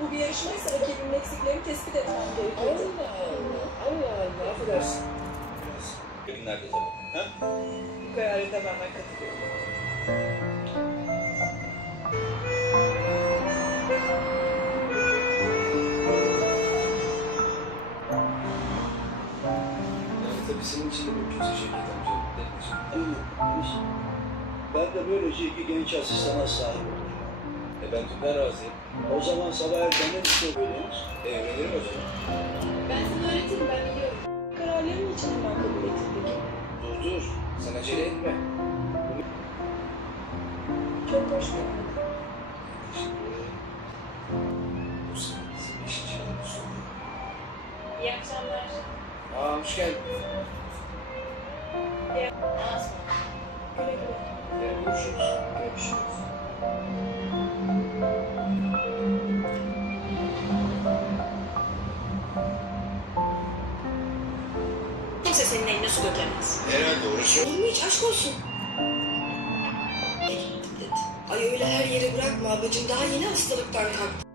Bu bir yarışmaysa rakibinin eksiklerini tespit etmem gerekiyor. Allah, affedersin. Günlerde tabii. Ha? Bu kararı tamamen katılıyorum. Yani tabii senin için de mümkünse şirketten canım. Ben de böylece iki genç asistana sahip olurum. Ben tümden razıyım. O zaman sabah erkenden işte öğreniriz. Evlenirim o zaman. Ben sana öğretirim, ben biliyorum. Kararlarını için hemen kabul ettin peki. Dur. Sen acele etme. Çok hoş geldin. Bu sene bizim iş için soruyor. İyi akşamlar. Hoş geldin. Güle güle. Yarın görüşürüz. Görüşürüz. Kimse senin eline su dökemez. Herhalde orası. Olur mu hiç? Aşk olsun. Gittim dedi. Ay öyle her yere bırakma ablacığım. Daha yeni hastalıktan kalktı.